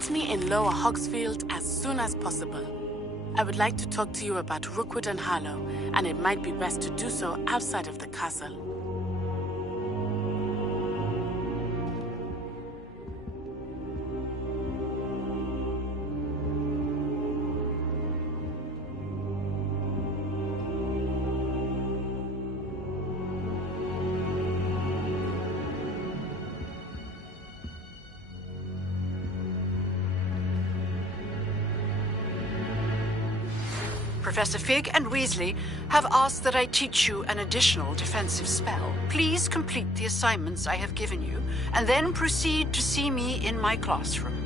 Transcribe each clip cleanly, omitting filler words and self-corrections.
Meet me in Lower Hogsfield as soon as possible. I would like to talk to you about Rookwood and Harlow, and it might be best to do so outside of the castle. Professor Fig and Weasley have asked that I teach you an additional defensive spell. Please complete the assignments I have given you, and then proceed to see me in my classroom.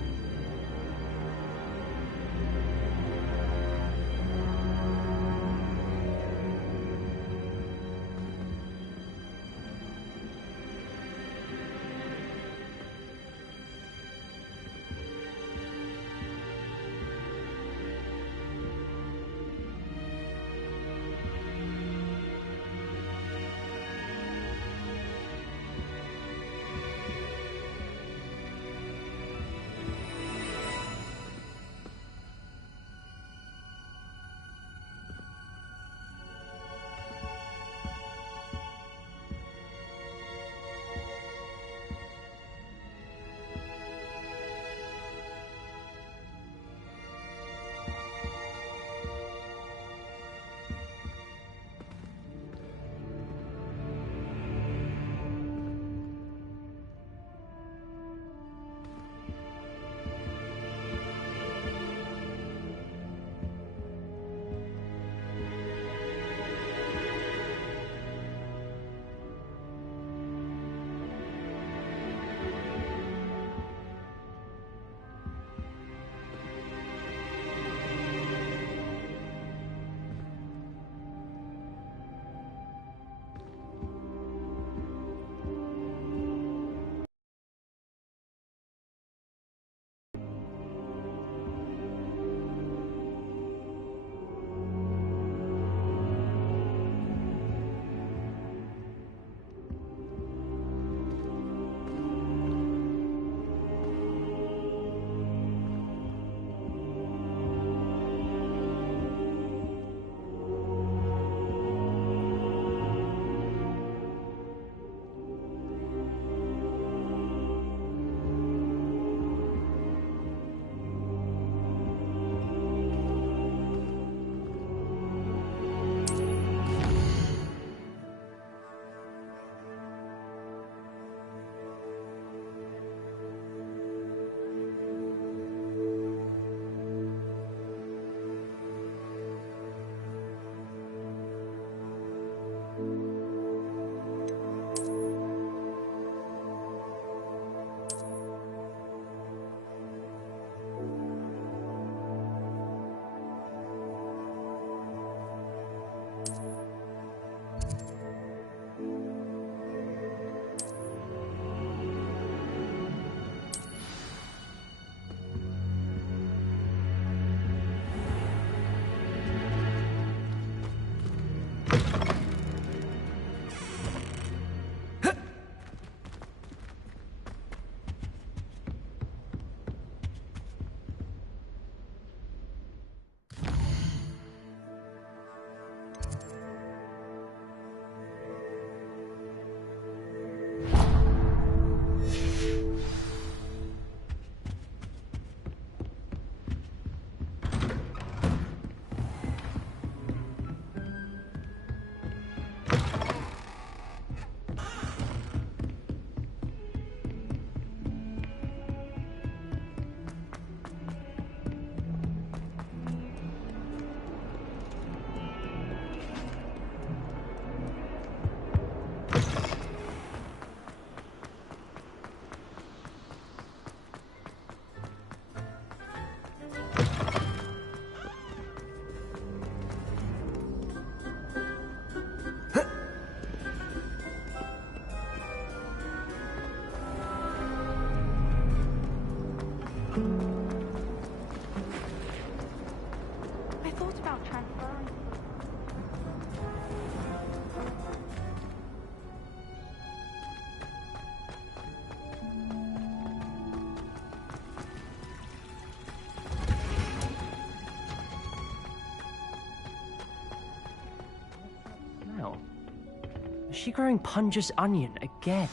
she growing Punja's onion again?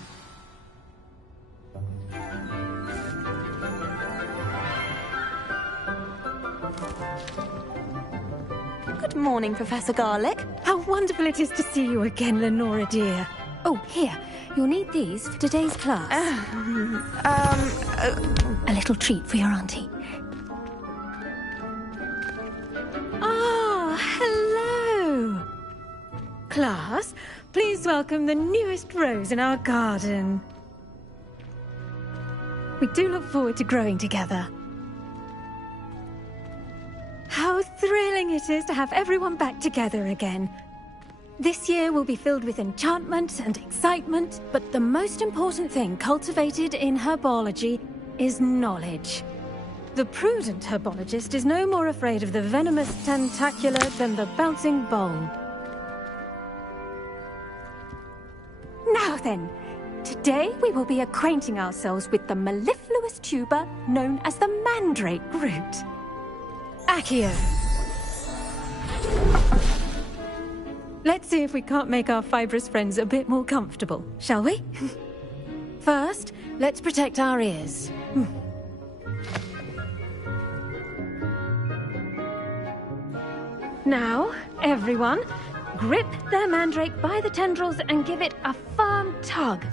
Good morning, Professor Garlic. How wonderful it is to see you again, Lenora dear. Oh, here. You'll need these for today's class. A little treat for your auntie. Ah, hello. Class, please welcome the newest rose in our garden. We do look forward to growing together. How thrilling it is to have everyone back together again. This year will be filled with enchantment and excitement, but the most important thing cultivated in herbology is knowledge. The prudent herbologist is no more afraid of the venomous tentacula than the bouncing bulb. Now then, today we will be acquainting ourselves with the mellifluous tuber known as the mandrake root. Accio. Let's see if we can't make our fibrous friends a bit more comfortable, shall we? First, let's protect our ears. Now, everyone, grip their mandrake by the tendrils and give it a firm tug.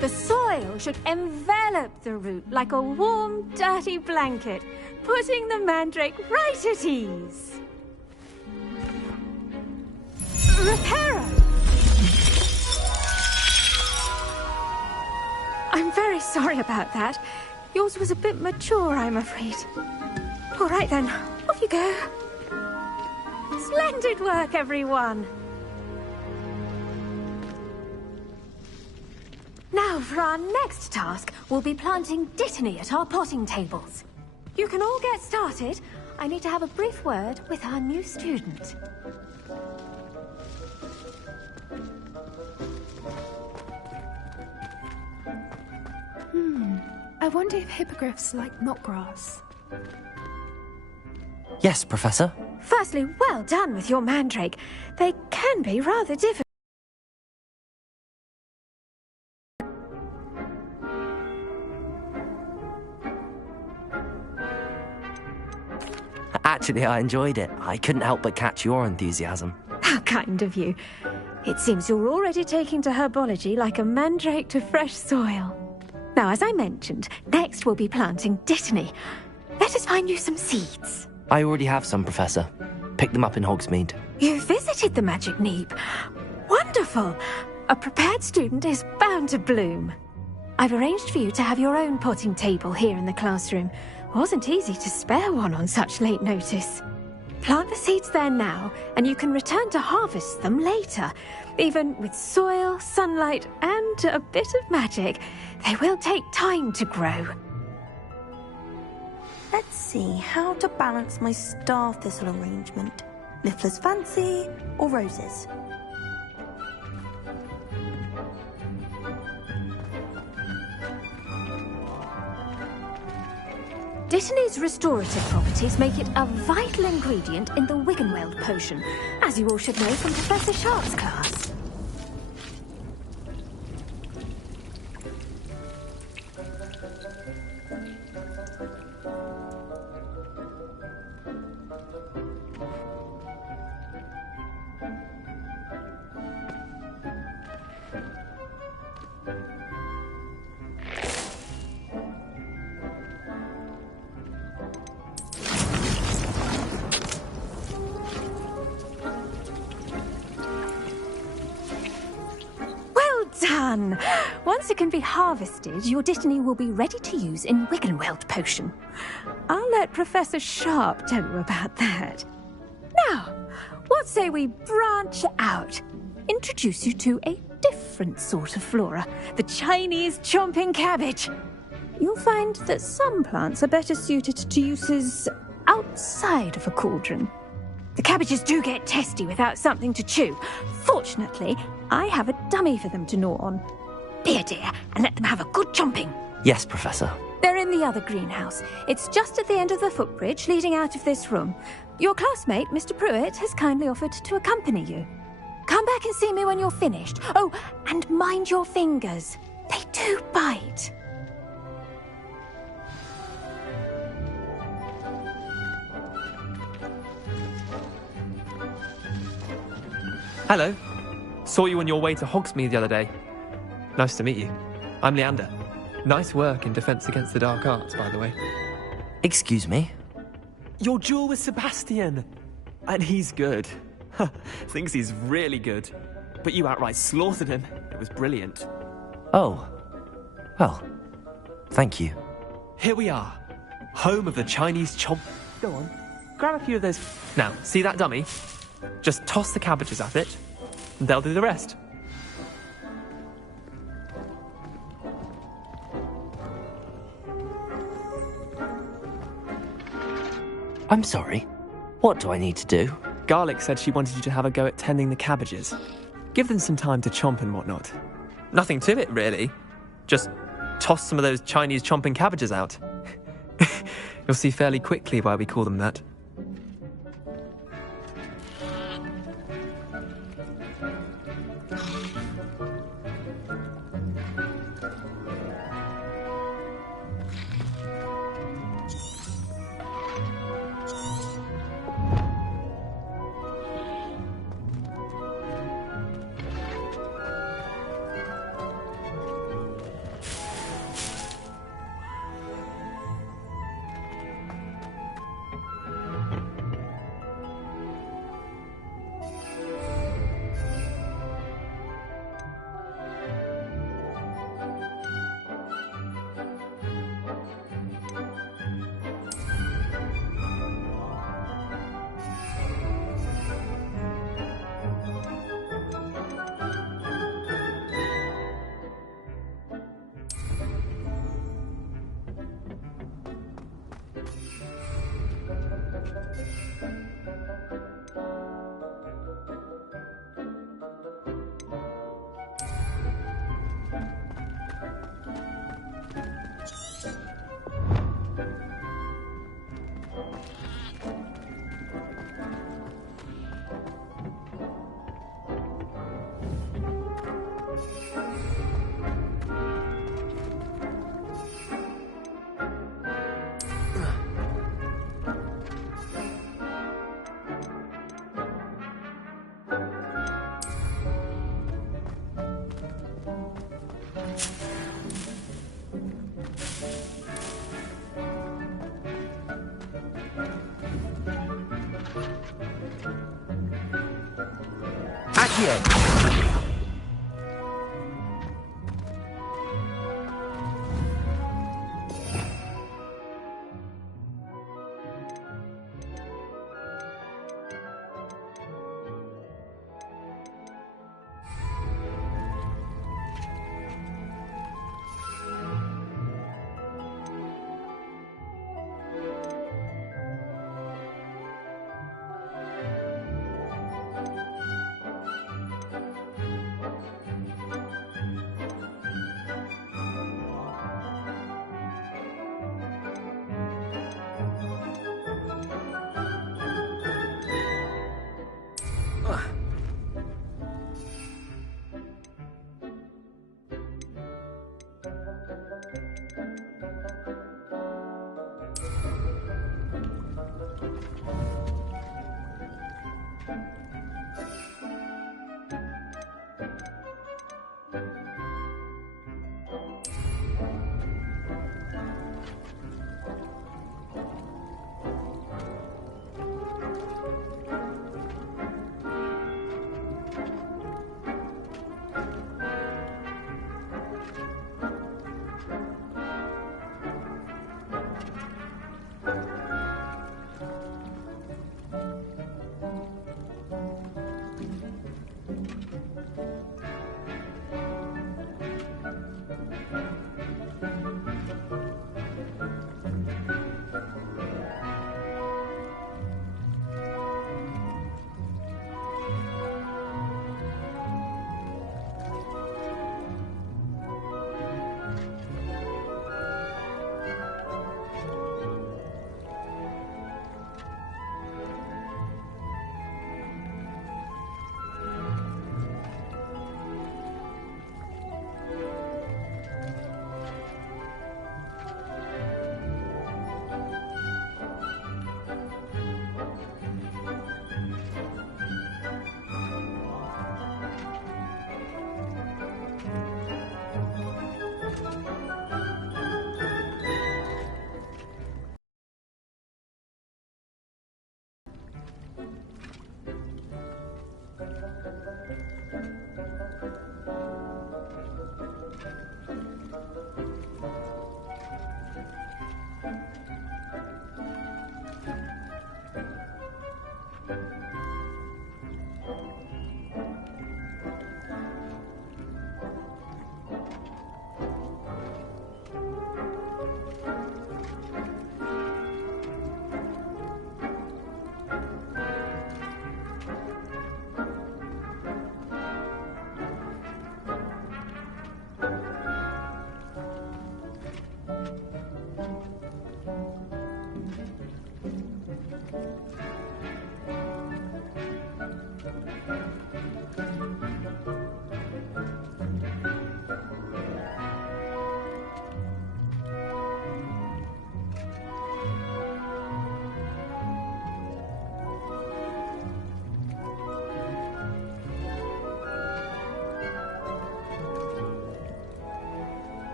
The soil should envelop the root like a warm, dirty blanket, putting the mandrake right at ease. Reparo! I'm very sorry about that. Yours was a bit mature, I'm afraid. All right then, off you go. Splendid work, everyone! Now, for our next task, we'll be planting dittany at our potting tables. You can all get started. I need to have a brief word with our new student. I wonder if hippogriffs like knotgrass. Yes, Professor. Firstly, well done with your mandrake. They can be rather difficult. Actually, I enjoyed it. I couldn't help but catch your enthusiasm. How kind of you. It seems you're already taking to herbology like a mandrake to fresh soil. Now, as I mentioned, next we'll be planting dittany. Let us find you some seeds. I already have some, Professor. Picked them up in Hogsmeade. You visited the Magic Neep. Wonderful! A prepared student is bound to bloom. I've arranged for you to have your own potting table here in the classroom. Wasn't easy to spare one on such late notice. Plant the seeds there now, and you can return to harvest them later. Even with soil, sunlight, and a bit of magic, they will take time to grow. Let's see how to balance my star thistle arrangement. Niffler's fancy or roses? Dittany's restorative properties make it a vital ingredient in the Wiggenweld potion, as you all should know from Professor Sharp's class. Once it can be harvested, your Dittany will be ready to use in Wiggenweld potion. I'll let Professor Sharp tell you about that. Now, what say we branch out? Introduce you to a different sort of flora, the Chinese chomping cabbage. You'll find that some plants are better suited to uses outside of a cauldron. The cabbages do get testy without something to chew. Fortunately, I have a dummy for them to gnaw on. Be a dear and let them have a good chomping. Yes, Professor. They're in the other greenhouse. It's just at the end of the footbridge leading out of this room. Your classmate, Mr. Pruitt, has kindly offered to accompany you. Come back and see me when you're finished. Oh, and mind your fingers. They do bite. Hello. Saw you on your way to Hogsmeade the other day. Nice to meet you. I'm Leander. Nice work in Defense Against the Dark Arts, by the way. Excuse me? Your duel with Sebastian. And he's good. Thinks he's really good. But you outright slaughtered him. It was brilliant. Oh. Well, thank you. Here we are. Home of the Chinese chomp. Go on. Grab a few of those. Now, see that dummy? Just toss the cabbages at it, and they'll do the rest. I'm sorry. What do I need to do? Garlic said she wanted you to have a go at tending the cabbages. Give them some time to chomp and whatnot. Nothing to it, really. Just toss some of those Chinese chomping cabbages out. You'll see fairly quickly why we call them that.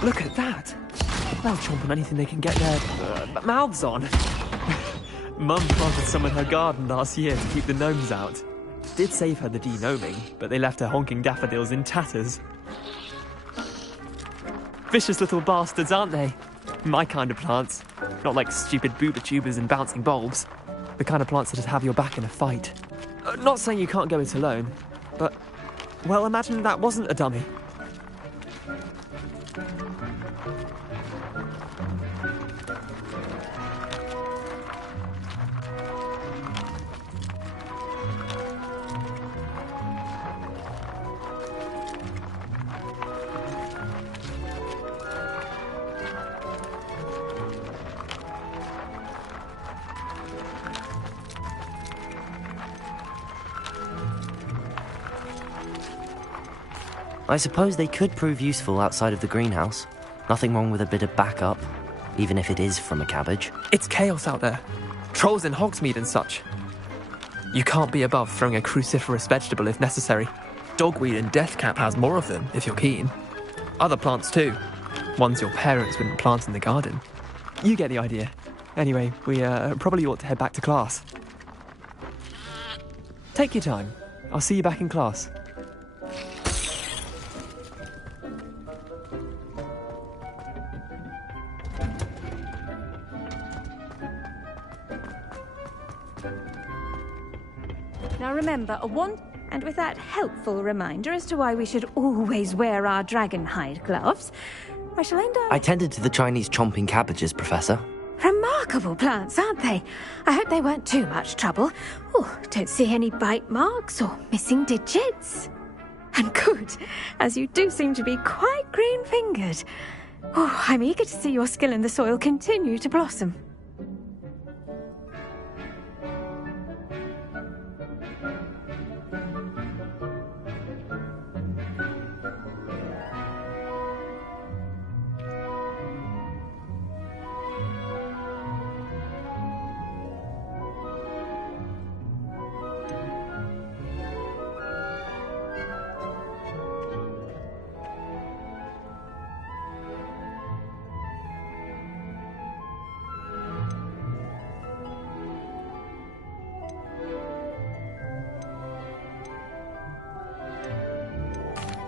Look at that! They'll chomp on anything they can get their mouths on. Mum planted some in her garden last year to keep the gnomes out. Did save her the de-gnoming, but they left her honking daffodils in tatters. Vicious little bastards, aren't they? My kind of plants. Not like stupid booba tubers and bouncing bulbs. The kind of plants that'd have your back in a fight. Not saying you can't go it alone, but, well, imagine that wasn't a dummy. I suppose they could prove useful outside of the greenhouse. Nothing wrong with a bit of backup, even if it is from a cabbage. It's chaos out there. Trolls in Hogsmeade and such. You can't be above throwing a cruciferous vegetable if necessary. Dogweed and deathcap has more of them, if you're keen. Other plants too. Ones your parents wouldn't plant in the garden. You get the idea. Anyway, we probably ought to head back to class. Take your time. I'll see you back in class. Now remember, a wand, and with that helpful reminder as to why we should always wear our dragon hide gloves, I shall end up... I tended to the Chinese chomping cabbages, Professor. Remarkable plants, aren't they? I hope they weren't too much trouble. Oh, don't see any bite marks or missing digits. And good, as you do seem to be quite green-fingered. Oh, I'm eager to see your skill in the soil continue to blossom.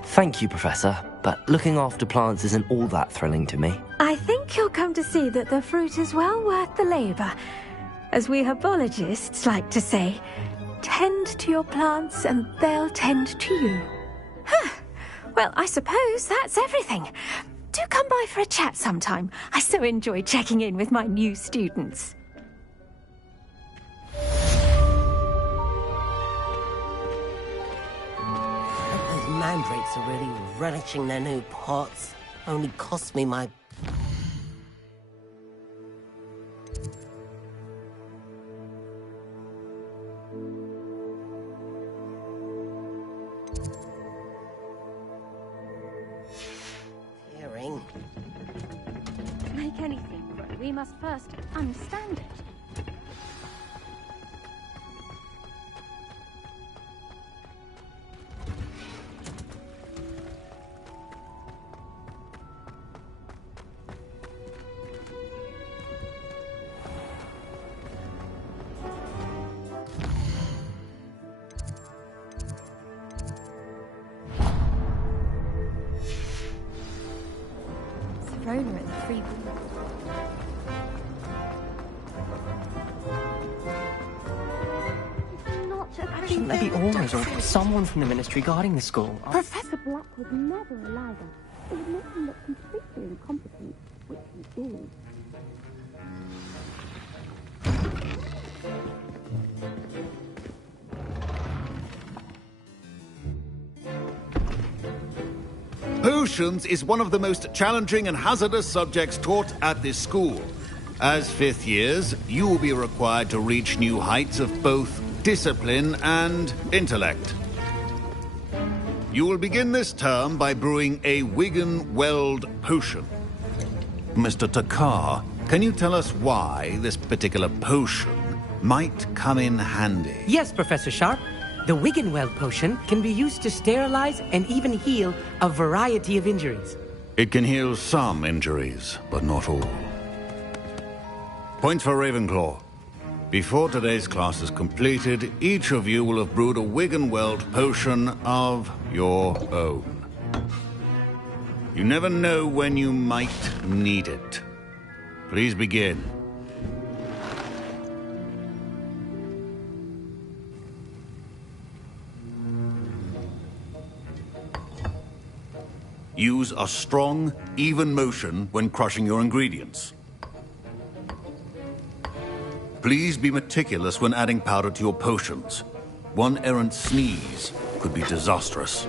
Thank you, Professor, but looking after plants isn't all that thrilling to me. I think you'll come to see that the fruit is well worth the labour. As we herbologists like to say, tend to your plants and they'll tend to you. Well, I suppose that's everything. Do come by for a chat sometime. I so enjoy checking in with my new students. Mandrakes are really relishing their new pots. Only cost me my... hearing. Like anything, we must first understand it. Rona at the free Shouldn't there be orders or someone from the ministry guarding the school? Professor Black would never allow that. It would make him look completely incompetent, which he is. Potions is one of the most challenging and hazardous subjects taught at this school. As fifth years, you will be required to reach new heights of both discipline and intellect. You will begin this term by brewing a Wigan-Weld potion. Mr. Takar, can you tell us why this particular potion might come in handy? Yes, Professor Sharp. The Wigan-Weld potion can be used to sterilize and even heal a variety of injuries. It can heal some injuries, but not all. Points for Ravenclaw. Before today's class is completed, each of you will have brewed a Wigan-Weld potion of your own. You never know when you might need it. Please begin. Use a strong, even motion when crushing your ingredients. Please be meticulous when adding powder to your potions. One errant sneeze could be disastrous.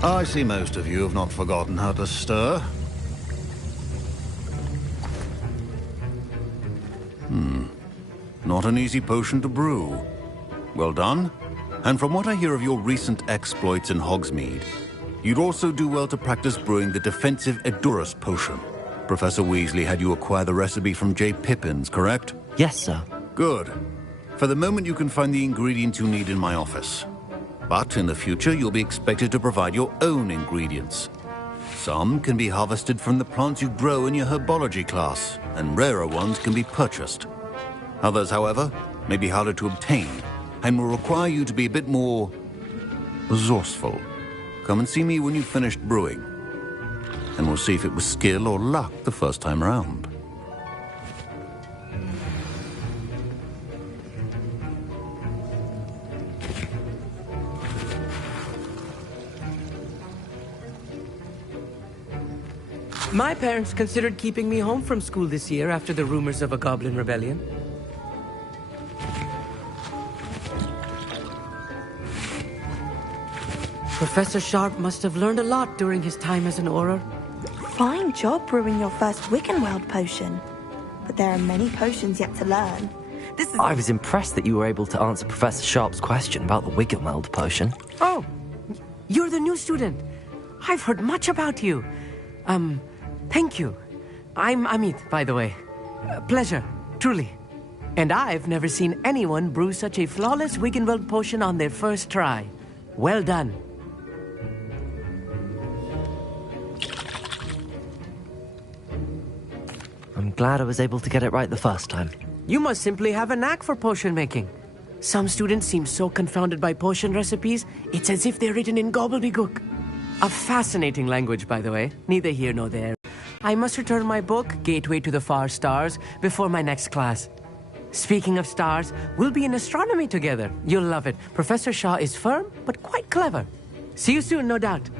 I see most of you have not forgotten how to stir. Not an easy potion to brew. Well done. And from what I hear of your recent exploits in Hogsmeade, you'd also do well to practice brewing the defensive Edurus potion. Professor Weasley had you acquire the recipe from J. Pippins, correct? Yes, sir. Good. For the moment, you can find the ingredients you need in my office. But in the future, you'll be expected to provide your own ingredients. Some can be harvested from the plants you grow in your herbology class, and rarer ones can be purchased. Others, however, may be harder to obtain, and will require you to be a bit more resourceful. Come and see me when you've finished brewing, and we'll see if it was skill or luck the first time around. My parents considered keeping me home from school this year after the rumors of a goblin rebellion. Professor Sharp must have learned a lot during his time as an Auror. Fine job brewing your first Wiggenweld potion. But there are many potions yet to learn. This is... I was impressed that you were able to answer Professor Sharp's question about the Wiggenweld potion. Oh, you're the new student. I've heard much about you. Thank you. I'm Amit, by the way. Pleasure, truly. And I've never seen anyone brew such a flawless Wiggenweld potion on their first try. Well done. I'm glad I was able to get it right the first time. You must simply have a knack for potion making. Some students seem so confounded by potion recipes, it's as if they're written in gobbledygook. A fascinating language, by the way. Neither here nor there. I must return my book, Gateway to the Far Stars, before my next class. Speaking of stars, we'll be in astronomy together. You'll love it. Professor Shaw is firm, but quite clever. See you soon, no doubt.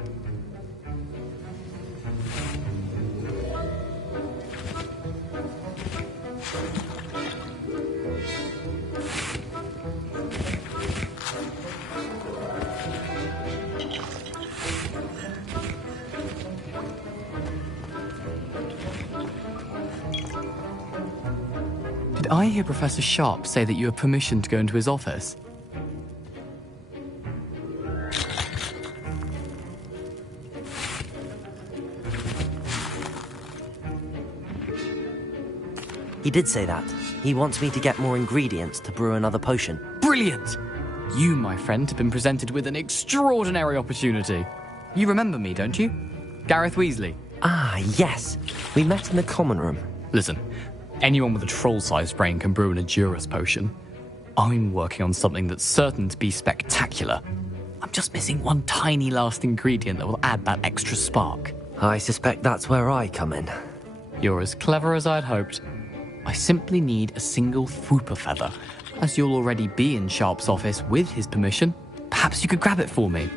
Did I hear Professor Sharp say that you have permission to go into his office? He did say that. He wants me to get more ingredients to brew another potion. Brilliant! You, my friend, have been presented with an extraordinary opportunity. You remember me, don't you? Gareth Weasley. Ah, yes. We met in the common room. Listen, anyone with a troll-sized brain can brew an Edurus potion. I'm working on something that's certain to be spectacular. I'm just missing one tiny last ingredient that will add that extra spark. I suspect that's where I come in. You're as clever as I'd hoped. I simply need a single Fwooper feather. As you'll already be in Sharp's office with his permission, perhaps you could grab it for me.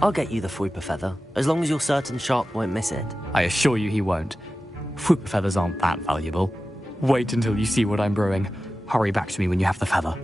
I'll get you the Fwooper feather, as long as you're certain Sharp won't miss it. I assure you he won't. Fwooper feathers aren't that valuable. Wait until you see what I'm brewing. Hurry back to me when you have the feather.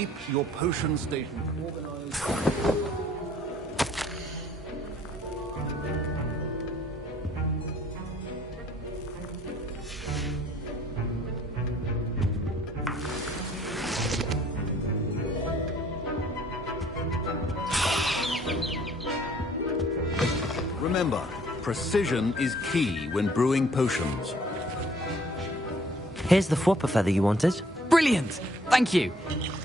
keep your potion station organized. Remember, precision is key when brewing potions. Here's the Fwopper feather you wanted. Brilliant! Thank you!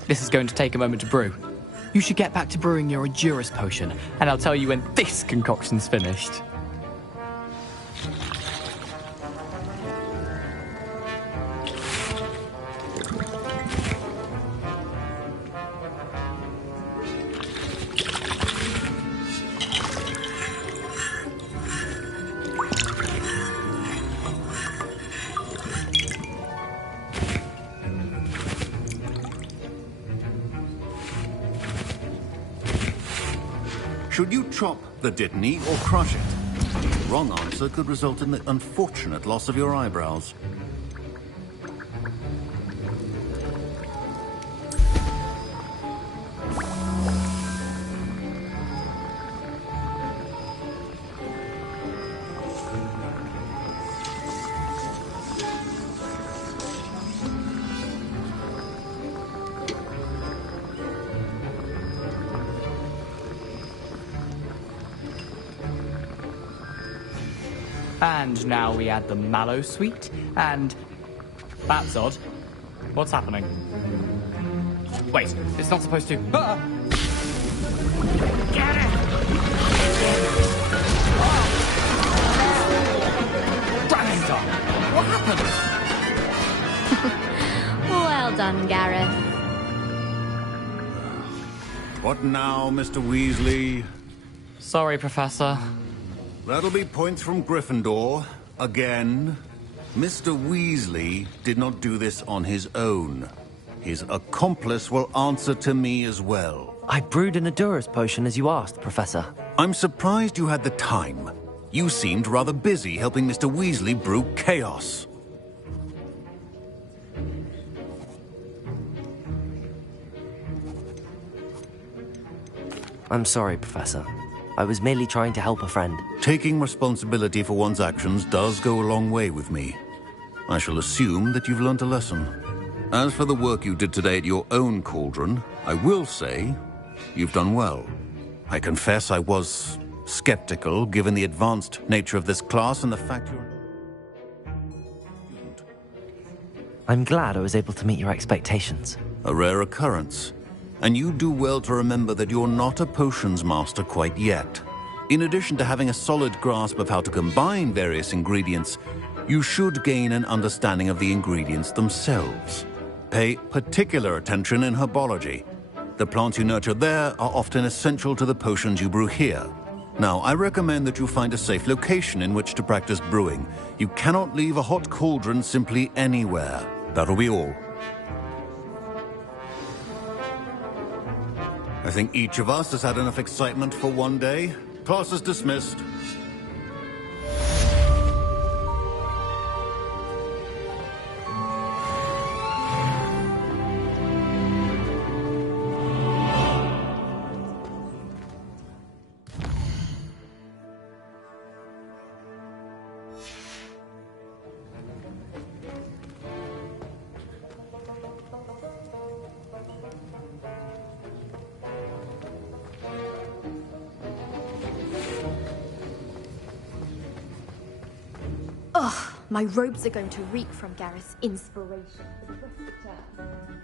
This is going to take a moment to brew. You should get back to brewing your Endurus potion, and I'll tell you when this concoction's finished. Should you chop the Dittany or crush it? The wrong answer could result in the unfortunate loss of your eyebrows. And now we add the mallow sweet, and... That's odd. What's happening? Wait, it's not supposed to... Ah! Get it! Dragon's what happened? Well done, Gareth. What now, Mr. Weasley? Sorry, Professor. That'll be points from Gryffindor. Again. Mr. Weasley did not do this on his own. His accomplice will answer to me as well. I brewed an Endurus potion as you asked, Professor. I'm surprised you had the time. You seemed rather busy helping Mr. Weasley brew chaos. I'm sorry, Professor. I was merely trying to help a friend. Taking responsibility for one's actions does go a long way with me. I shall assume that you've learnt a lesson. As for the work you did today at your own cauldron, I will say you've done well. I confess I was skeptical, given the advanced nature of this class and the fact you're... I'm glad I was able to meet your expectations. A rare occurrence. And you do well to remember that you're not a potions master quite yet. In addition to having a solid grasp of how to combine various ingredients, you should gain an understanding of the ingredients themselves. Pay particular attention in herbology. The plants you nurture there are often essential to the potions you brew here. Now, I recommend that you find a safe location in which to practice brewing. You cannot leave a hot cauldron simply anywhere. That'll be all. I think each of us has had enough excitement for one day. Class is dismissed. Ugh, my robes are going to reek from Gareth's inspiration for the rest of the term.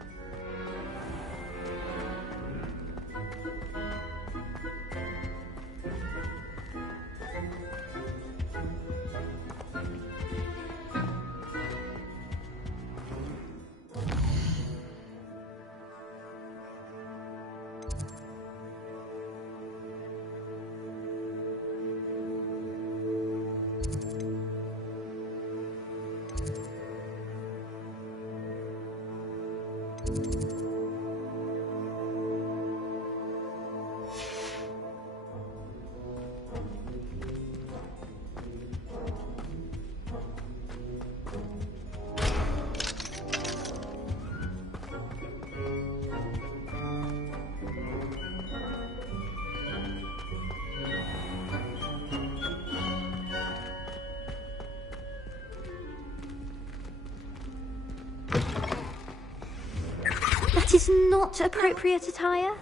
That is not appropriate attire.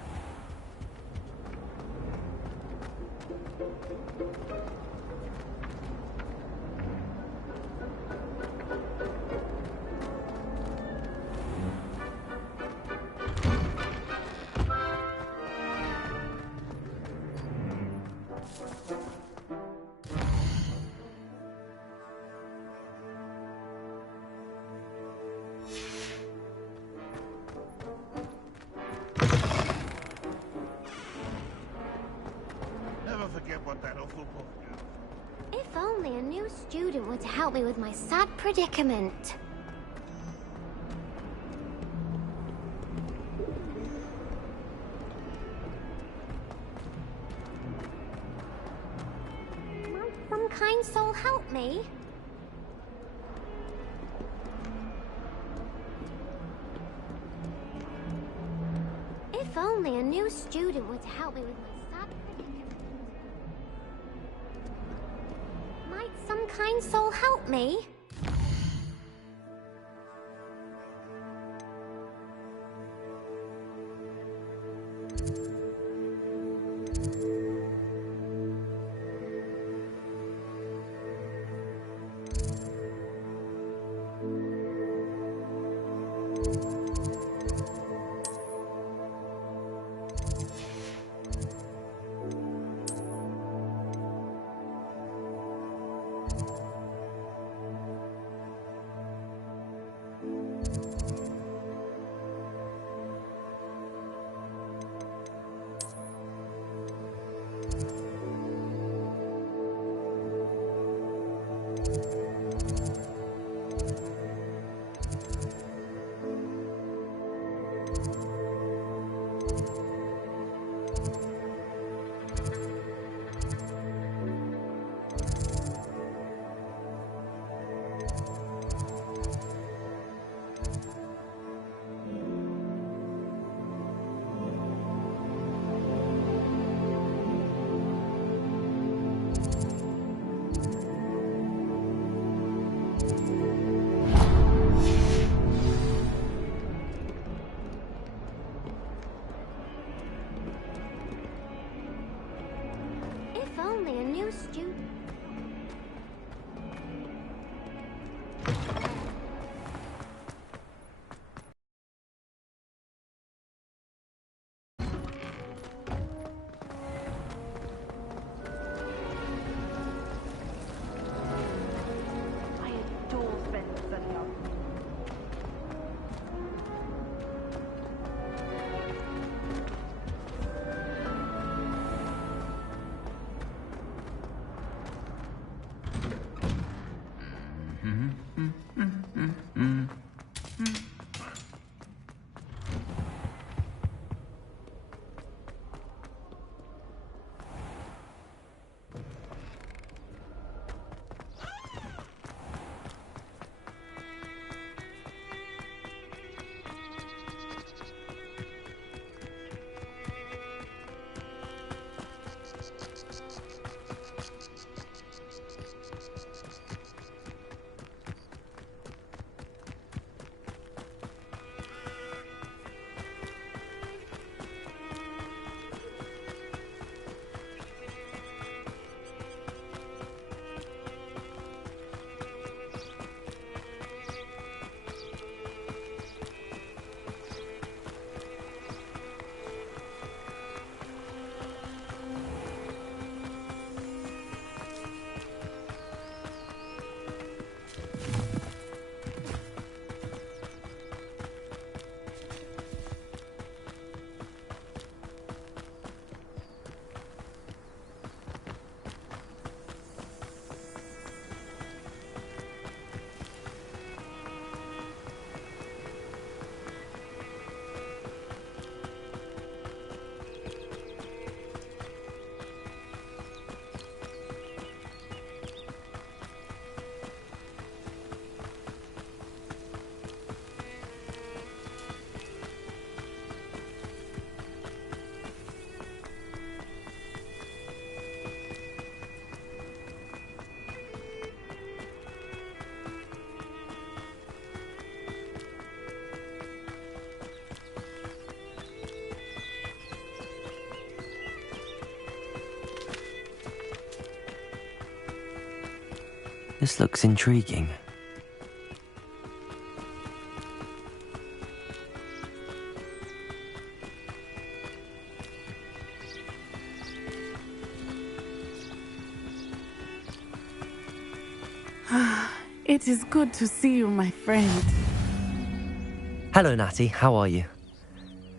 If only a new student were to help me with my sad predicament. Might some kind soul help me? If only a new student were to help me with my sad predicament. Might some kind soul help me? Only a new student. I adore spending setting up. This looks intriguing. It is good to see you, my friend. Hello, Natty. How are you?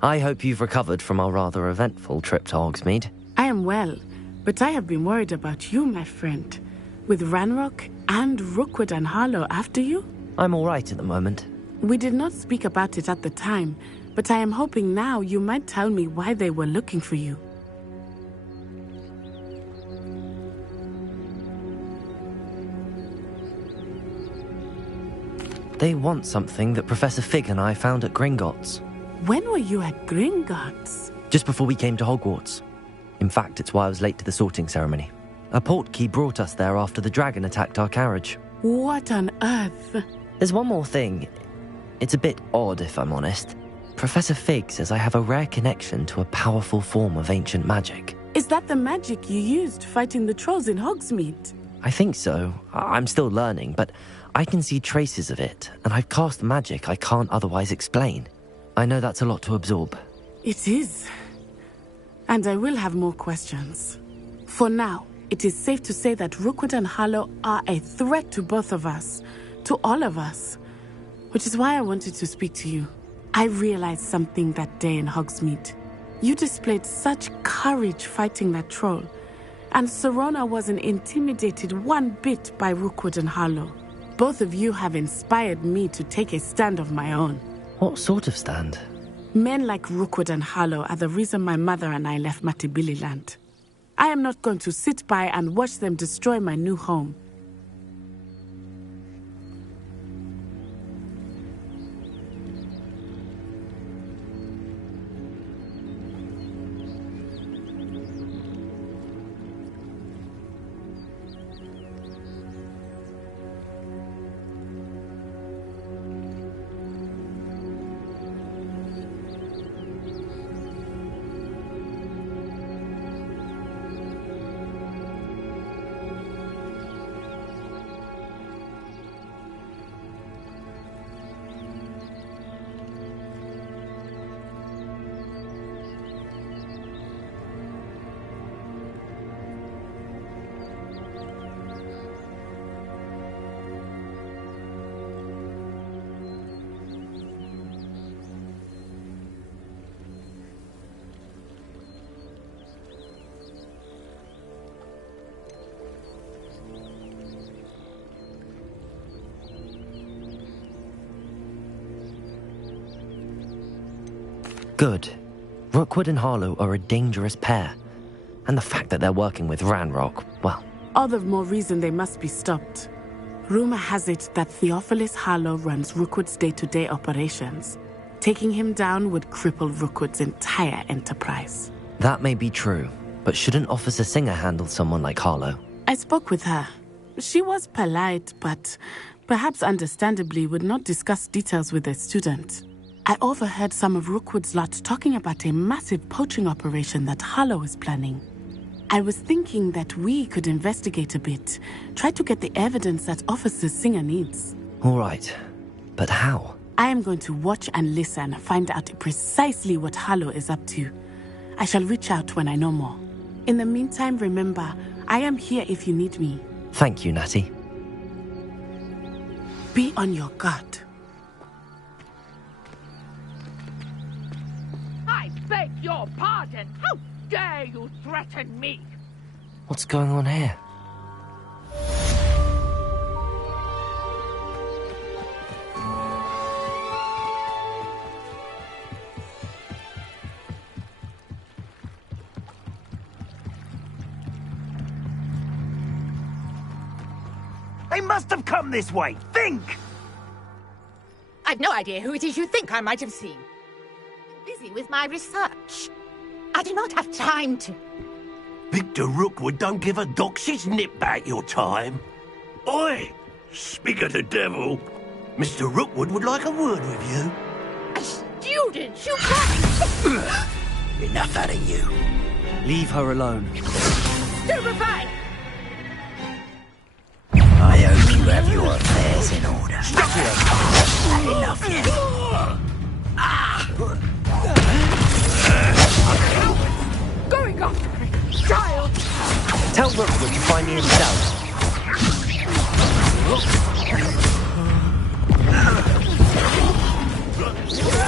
I hope you've recovered from our rather eventful trip to Hogsmeade. I am well, but I have been worried about you, my friend. With Ranrock and Rookwood and Harlow after you? I'm all right at the moment. We did not speak about it at the time, but I am hoping now you might tell me why they were looking for you. They want something that Professor Fig and I found at Gringotts. When were you at Gringotts? Just before we came to Hogwarts. In fact, it's why I was late to the sorting ceremony. A portkey brought us there after the dragon attacked our carriage. What on earth? There's one more thing. It's a bit odd, if I'm honest. Professor Fig says I have a rare connection to a powerful form of ancient magic. Is that the magic you used fighting the trolls in Hogsmeade? I think so. I'm still learning, but I can see traces of it, and I've cast magic I can't otherwise explain. I know that's a lot to absorb. It is. And I will have more questions. For now, it is safe to say that Rookwood and Harlow are a threat to both of us, to all of us. Which is why I wanted to speak to you. I realized something that day in Hogsmeade. You displayed such courage fighting that troll, and Serona wasn't intimidated one bit by Rookwood and Harlow. Both of you have inspired me to take a stand of my own. What sort of stand? Men like Rookwood and Harlow are the reason my mother and I left Matibili-land. I am not going to sit by and watch them destroy my new home. Good. Rookwood and Harlow are a dangerous pair. And the fact that they're working with Ranrock, well... All the more reason they must be stopped. Rumor has it that Theophilus Harlow runs Rookwood's day-to-day operations. Taking him down would cripple Rookwood's entire enterprise. That may be true, but shouldn't Officer Singer handle someone like Harlow? I spoke with her. She was polite, but perhaps understandably would not discuss details with a student. I overheard some of Rookwood's lot talking about a massive poaching operation that Harlow is planning. I was thinking that we could investigate a bit, try to get the evidence that Officer Singer needs. All right, but how? I am going to watch and listen, find out precisely what Harlow is up to. I shall reach out when I know more. In the meantime, remember, I am here if you need me. Thank you, Natty. Be on your guard. I beg your pardon. How dare you threaten me? What's going on here? They must have come this way. Think! I've no idea who it is you think I might have seen. I'm busy with my research. I do not have time to... Victor Rookwood don't give a doxy's nip back your time. Oi! Speak of the devil. Mr. Rookwood would like a word with you. A student, you can't... Enough out of you. Leave her alone. Stupefy! I hope you is in order. I love you. Going after me, child! Tell Rookwood to find me himself. What is this?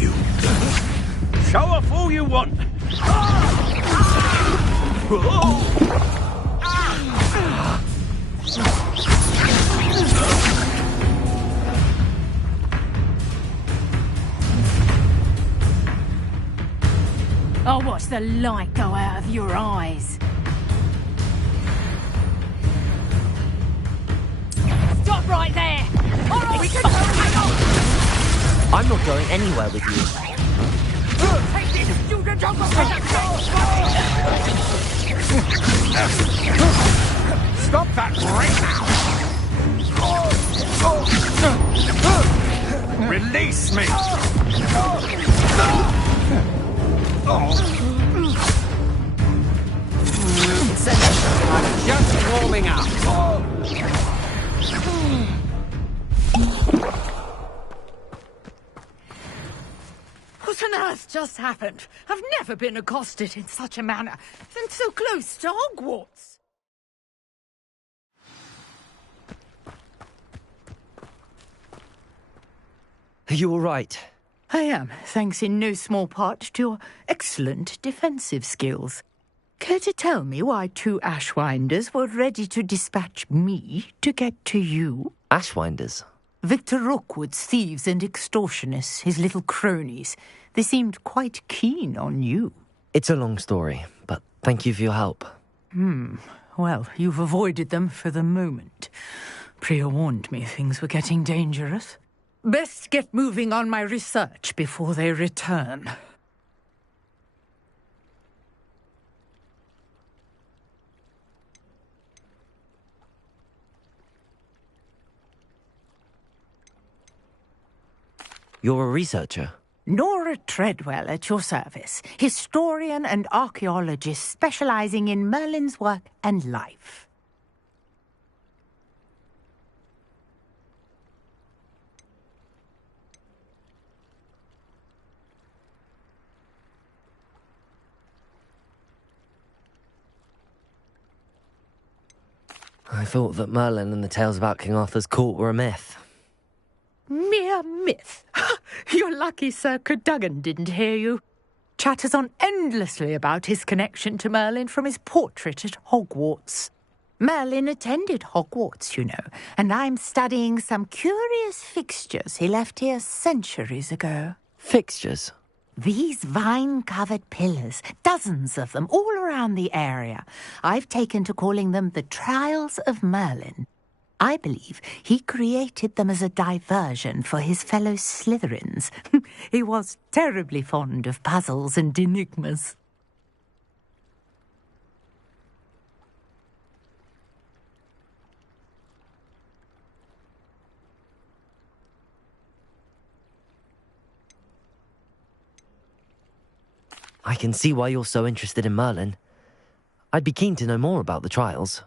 You. Show off all you want. I'll watch the light go out of your eyes. Stop right there! All right, we can go. I'm not going anywhere with you. Take this student off of Stop that right now! Release me! I'm just warming up. What on earth just happened? I've never been accosted in such a manner, and so close to Hogwarts. Are you all right? I am, thanks in no small part to your excellent defensive skills. Care to tell me why 2 Ashwinders were ready to dispatch me to get to you? Ashwinders? Victor Rookwood's thieves and extortionists, his little cronies. They seemed quite keen on you. It's a long story, but thank you for your help. Well, you've avoided them for the moment. Priya warned me things were getting dangerous. Best get moving on my research before they return. You're a researcher? Nora Treadwell at your service, historian and archaeologist specializing in Merlin's work and life. I thought that Merlin and the tales about King Arthur's court were a myth. Mere myth. You're lucky Sir Cadogan didn't hear you. Chatters on endlessly about his connection to Merlin from his portrait at Hogwarts. Merlin attended Hogwarts, you know, and I'm studying some curious fixtures he left here centuries ago. Fixtures? These vine-covered pillars, dozens of them, all around the area. I've taken to calling them the Trials of Merlin. I believe he created them as a diversion for his fellow Slytherins. He was terribly fond of puzzles and enigmas. I can see why you're so interested in Merlin. I'd be keen to know more about the trials.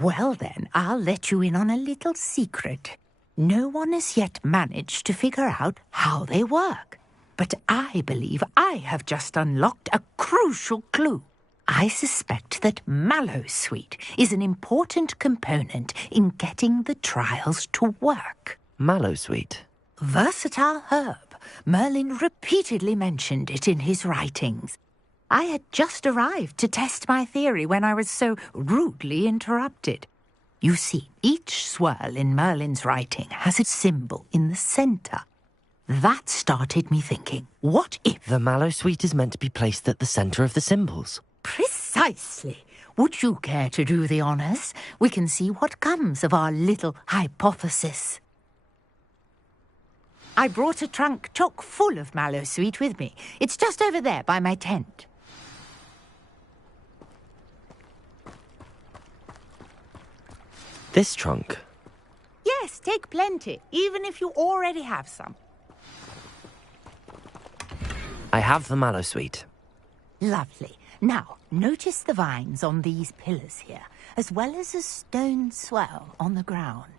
Well then, I'll let you in on a little secret. No one has yet managed to figure out how they work. But I believe I have just unlocked a crucial clue. I suspect that Mallowsweet is an important component in getting the trials to work. Mallowsweet? Versatile herb. Merlin repeatedly mentioned it in his writings. I had just arrived to test my theory when I was so rudely interrupted. You see, each swirl in Merlin's writing has a symbol in the centre. That started me thinking, what if... The Mallowsweet is meant to be placed at the centre of the symbols. Precisely. Would you care to do the honours? We can see what comes of our little hypothesis. I brought a trunk chock full of Mallowsweet with me. It's just over there by my tent. This trunk? Yes, take plenty, even if you already have some. I have the Mallowsweet. Lovely. Now, notice the vines on these pillars here, as well as a stone swell on the ground.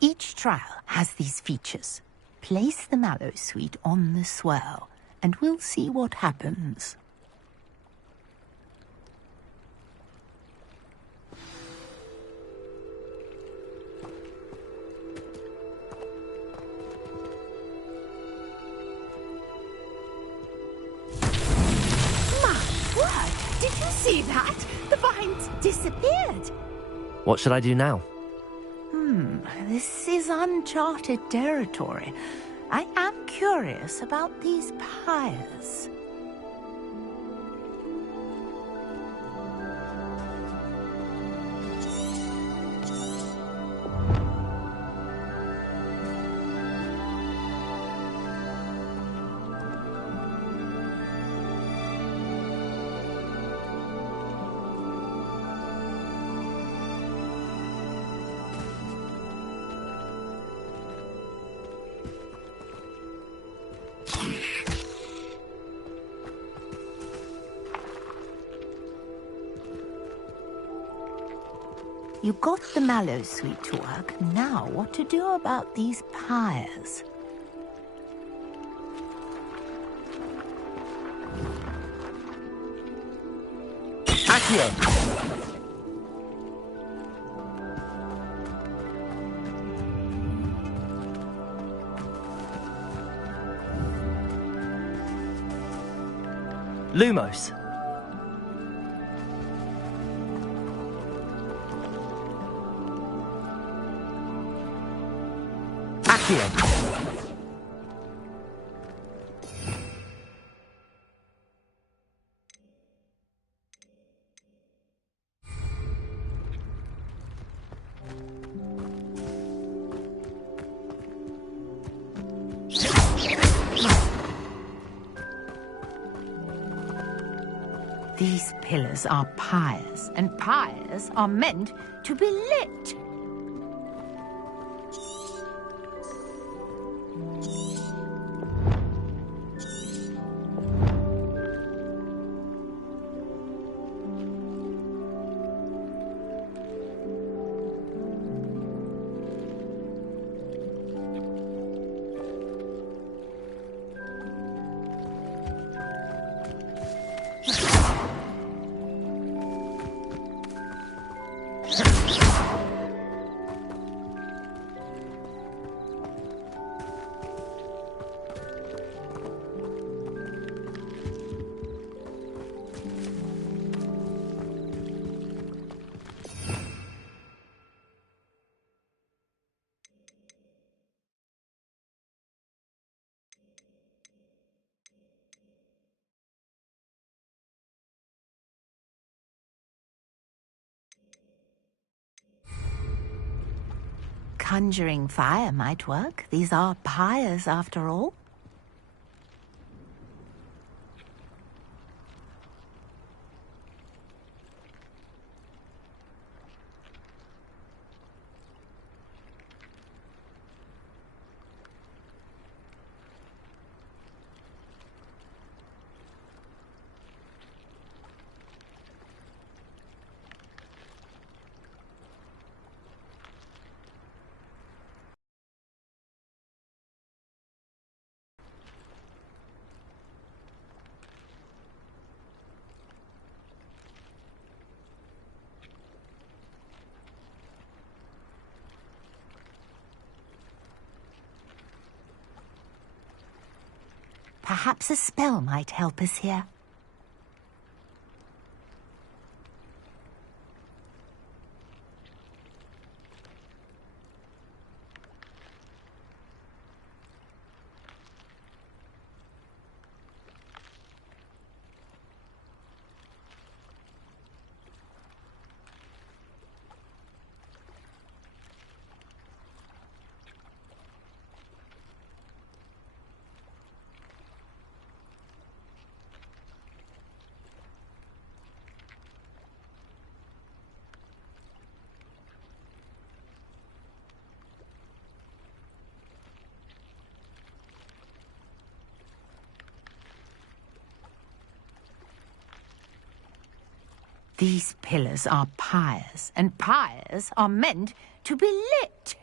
Each trial has these features. Place the mallow sweet on the swell, and we'll see what happens. Did you see that? The vines disappeared. What should I do now? This is uncharted territory. I am curious about these pyres. You got the mallow sweet to work. Now what to do about these pyres? Accio! Lumos. These pillars are pyres, and pyres are meant to be lit. Conjuring fire might work. These are pyres, after all. Perhaps a spell might help us here. These pillars are pyres, and pyres are meant to be lit.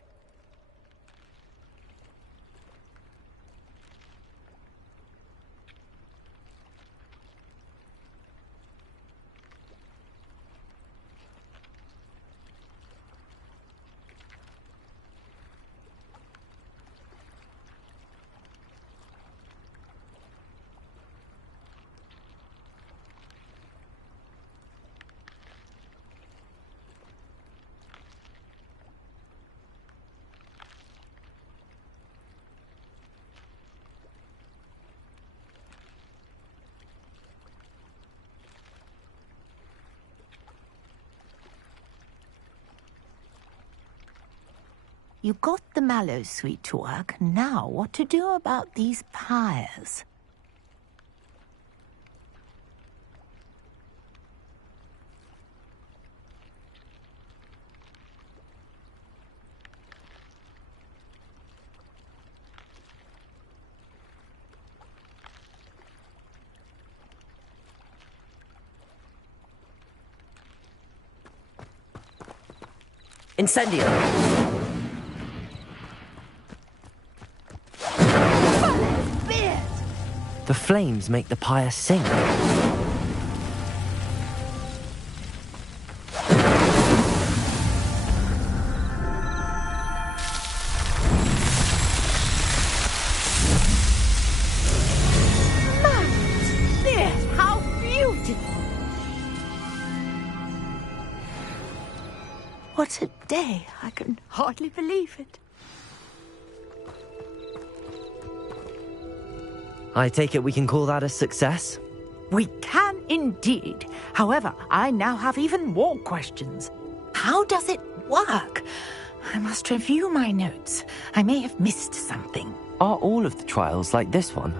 You got the mallow suite to work. Now, what to do about these pyres? Incendio! The flames make the pyre sink. How beautiful! What a day! I can hardly believe it. I take it we can call that a success? We can indeed. However, I now have even more questions. How does it work? I must review my notes. I may have missed something. Are all of the trials like this one?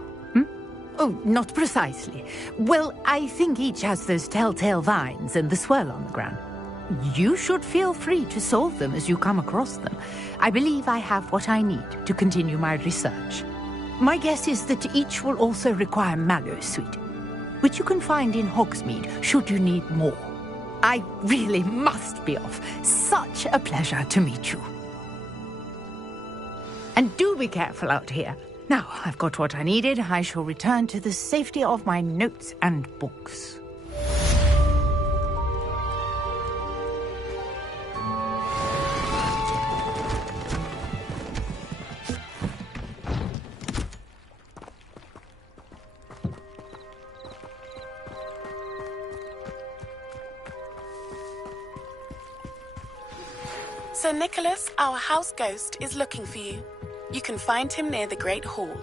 Oh, not precisely. Well, I think each has those telltale vines and the swirl on the ground. You should feel free to solve them as you come across them. I believe I have what I need to continue my research. My guess is that each will also require mallow suite, which you can find in Hogsmeade should you need more. I really must be off. Such a pleasure to meet you. And do be careful out here. Now, I've got what I needed. I shall return to the safety of my notes and books. Sir Nicholas, our house ghost, is looking for you. You can find him near the Great Hall.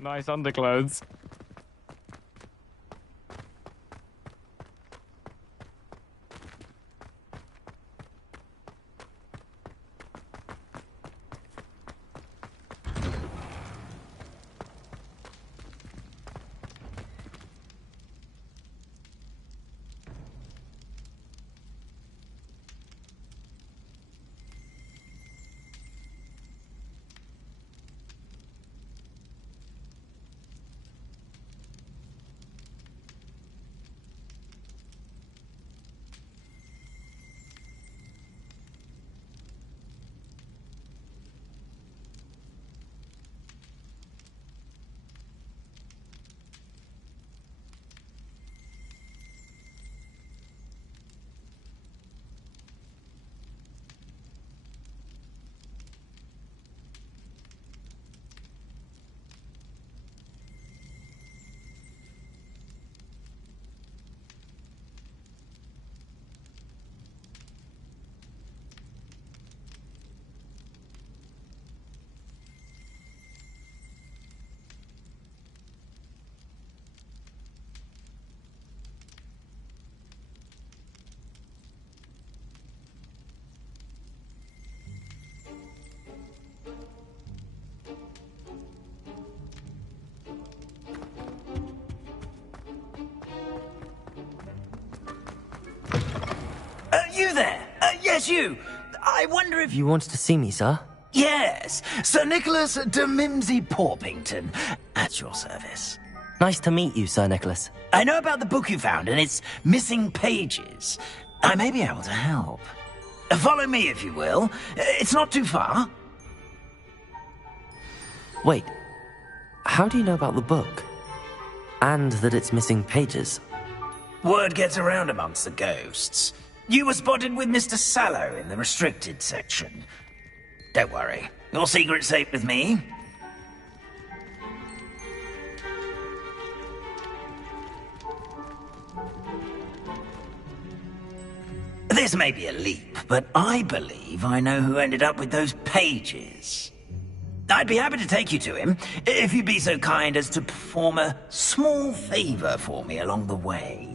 Nice underclothes. You there? Yes, you. I wonder if... You wanted to see me, sir? Yes, Sir Nicholas de Mimsy Porpington, at your service. Nice to meet you, Sir Nicholas. I know about the book you found and its missing pages. I may be able to help. Follow me, if you will. It's not too far. Wait, how do you know about the book? And that it's missing pages? Word gets around amongst the ghosts. You were spotted with Mr. Sallow in the restricted section. Don't worry, your secret's safe with me. This may be a leap, but I believe I know who ended up with those pages. I'd be happy to take you to him, if you'd be so kind as to perform a small favor for me along the way.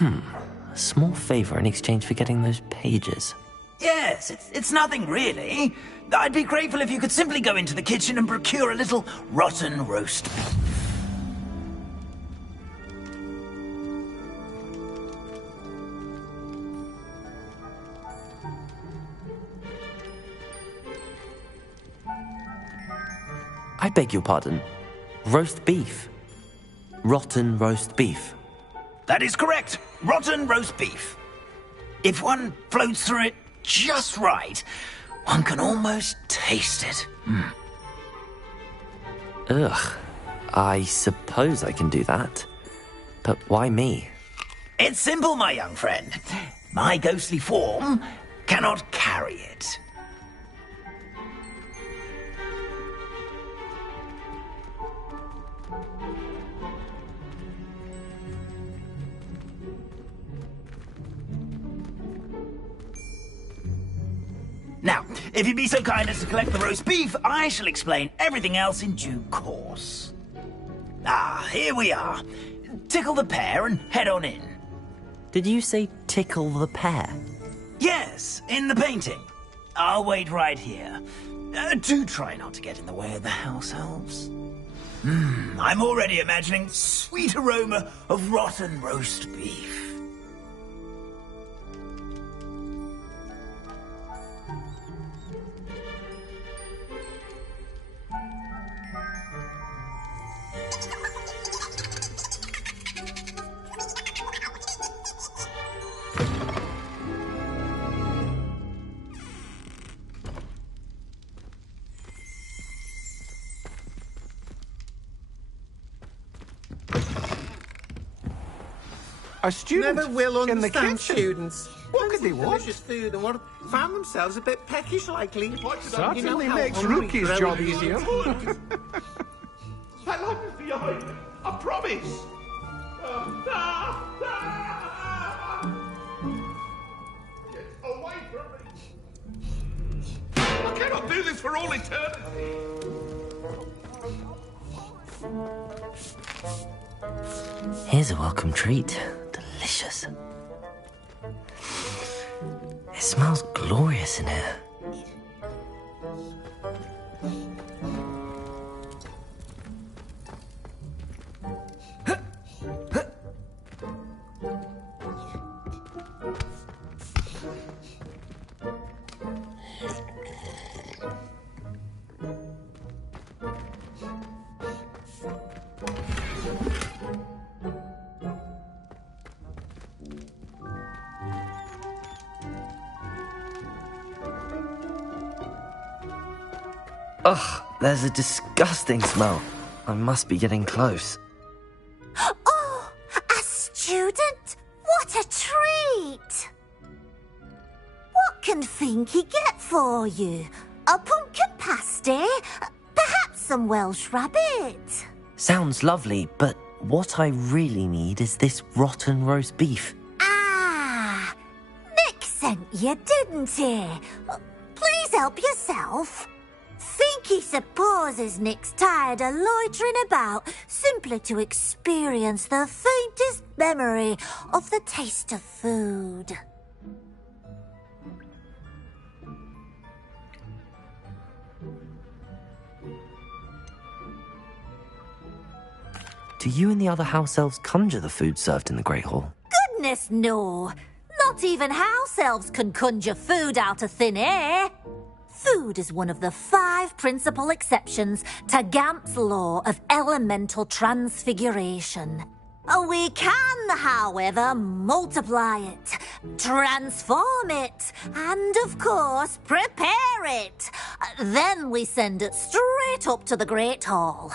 A small favor in exchange for getting those pages. Yes, it's nothing really. I'd be grateful if you could simply go into the kitchen and procure a little rotten roast beef. I beg your pardon. Roast beef. Rotten roast beef. That is correct. Rotten roast beef. If one floats through it just right, one can almost taste it. Ugh. I suppose I can do that. But why me? It's simple, my young friend. My ghostly form cannot carry it. Now, if you'd be so kind as to collect the roast beef, I shall explain everything else in due course. Ah, here we are. Tickle the pear and head on in. Did you say tickle the pear? Yes, in the painting. I'll wait right here. Do try not to get in the way of the house elves. I'm already imagining sweet aroma of rotten roast beef. A student never will in the understand kitchen. students. What could they want? Delicious food and found themselves a bit peckish likely. Certainly makes Rookie's job easier. That light is behind me. I promise. Get away from me. I cannot do this for all eternity. Here's a welcome treat. Delicious. It smells glorious in here. Ugh, there's a disgusting smell. I must be getting close. Oh, a student? What a treat! What can Finky get for you? A pumpkin pasty? Perhaps some Welsh rabbit? Sounds lovely, but what I really need is this rotten roast beef. Ah, Nick sent you, didn't he? Please help yourself. Finky supposes Nick's tired of loitering about simply to experience the faintest memory of the taste of food. Do you and the other house elves conjure the food served in the Great Hall? Goodness, no. Not even house elves can conjure food out of thin air. Food is one of the 5 principal exceptions to Gamp's law of elemental transfiguration. We can, however, multiply it, transform it, and, of course, prepare it. Then we send it straight up to the Great Hall.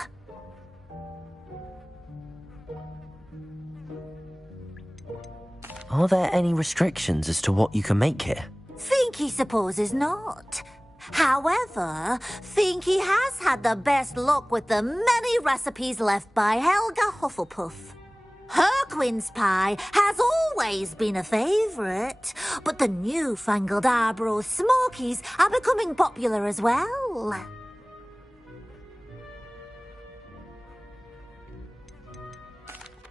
Are there any restrictions as to what you can make here? Finky supposes not. However, Finky has had the best luck with the many recipes left by Helga Hufflepuff. Her quince pie has always been a favourite, but the newfangled Arbroath Smokies are becoming popular as well.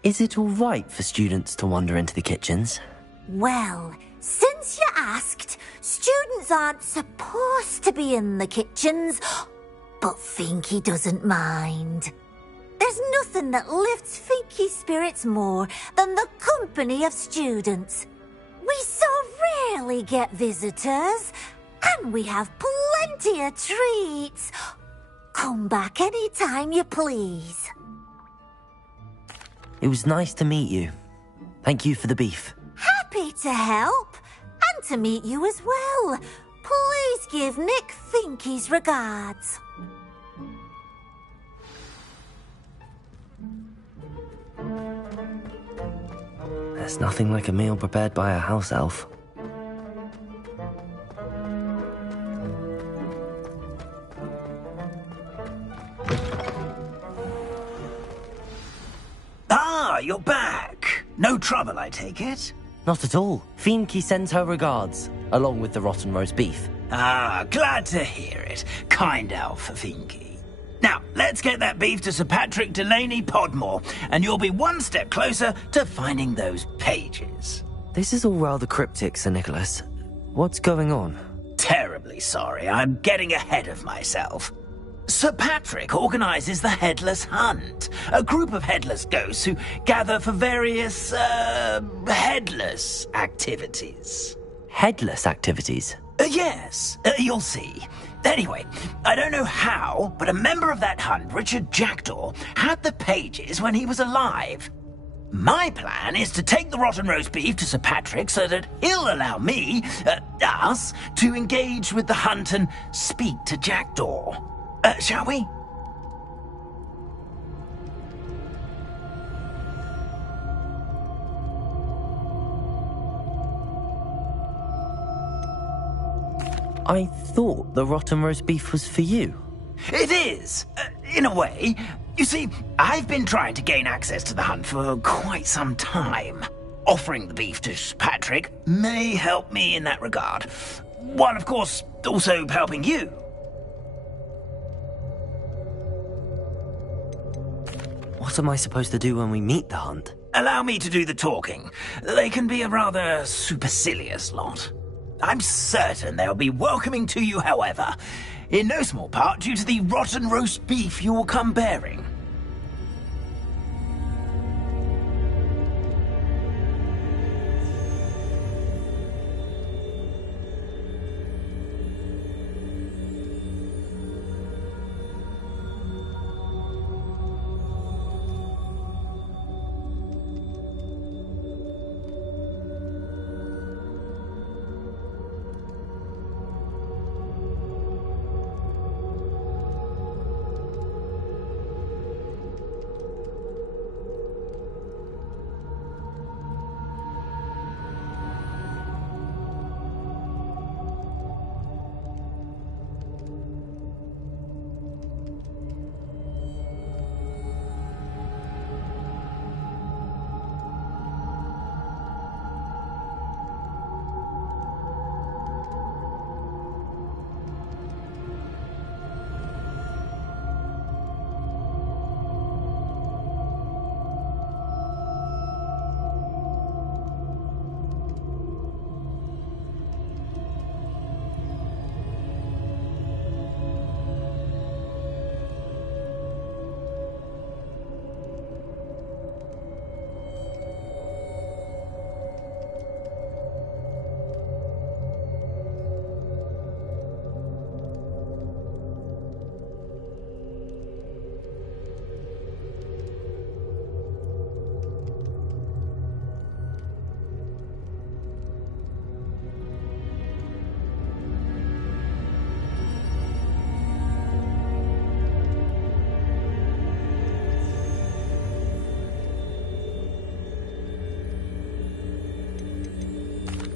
Is it all right for students to wander into the kitchens? Well, since you asked, students aren't supposed to be in the kitchens, but Finky doesn't mind. There's nothing that lifts Finky's spirits more than the company of students. We so rarely get visitors, and we have plenty of treats. Come back any time you please. It was nice to meet you. Thank you for the beef. Happy to help, and to meet you as well. Please give Nick Finky's regards. There's nothing like a meal prepared by a house elf. Ah, you're back. No trouble, I take it? Not at all. Finky sends her regards, along with the rotten roast beef. Ah, glad to hear it. Kind elf, Finky. Now, let's get that beef to Sir Patrick Delaney Podmore, and you'll be one step closer to finding those pages. This is all rather cryptic, Sir Nicholas. What's going on? Terribly sorry, I'm getting ahead of myself. Sir Patrick organises the Headless Hunt, a group of headless ghosts who gather for various, headless activities. Headless activities? Yes, you'll see. Anyway, I don't know how, but a member of that hunt, Richard Jackdaw, had the pages when he was alive. My plan is to take the rotten roast beef to Sir Patrick so that he'll allow me, us, to engage with the hunt and speak to Jackdaw. Shall we? I thought the rotten roast beef was for you. It is, in a way. You see, I've been trying to gain access to the hunt for quite some time. Offering the beef to Sir Patrick may help me in that regard. While, of course, also helping you. What am I supposed to do when we meet the hunt? Allow me to do the talking. They can be a rather supercilious lot. I'm certain they'll be welcoming to you, however, in no small part due to the rotten roast beef you will come bearing.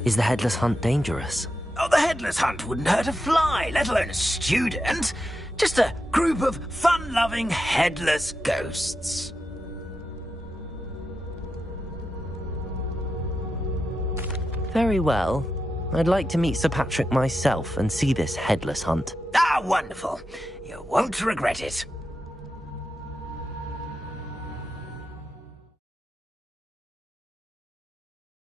Is the headless hunt dangerous? Oh, the headless hunt wouldn't hurt a fly, let alone a student. Just a group of fun-loving headless ghosts. Very well. I'd like to meet Sir Patrick myself and see this headless hunt. Ah, wonderful. You won't regret it.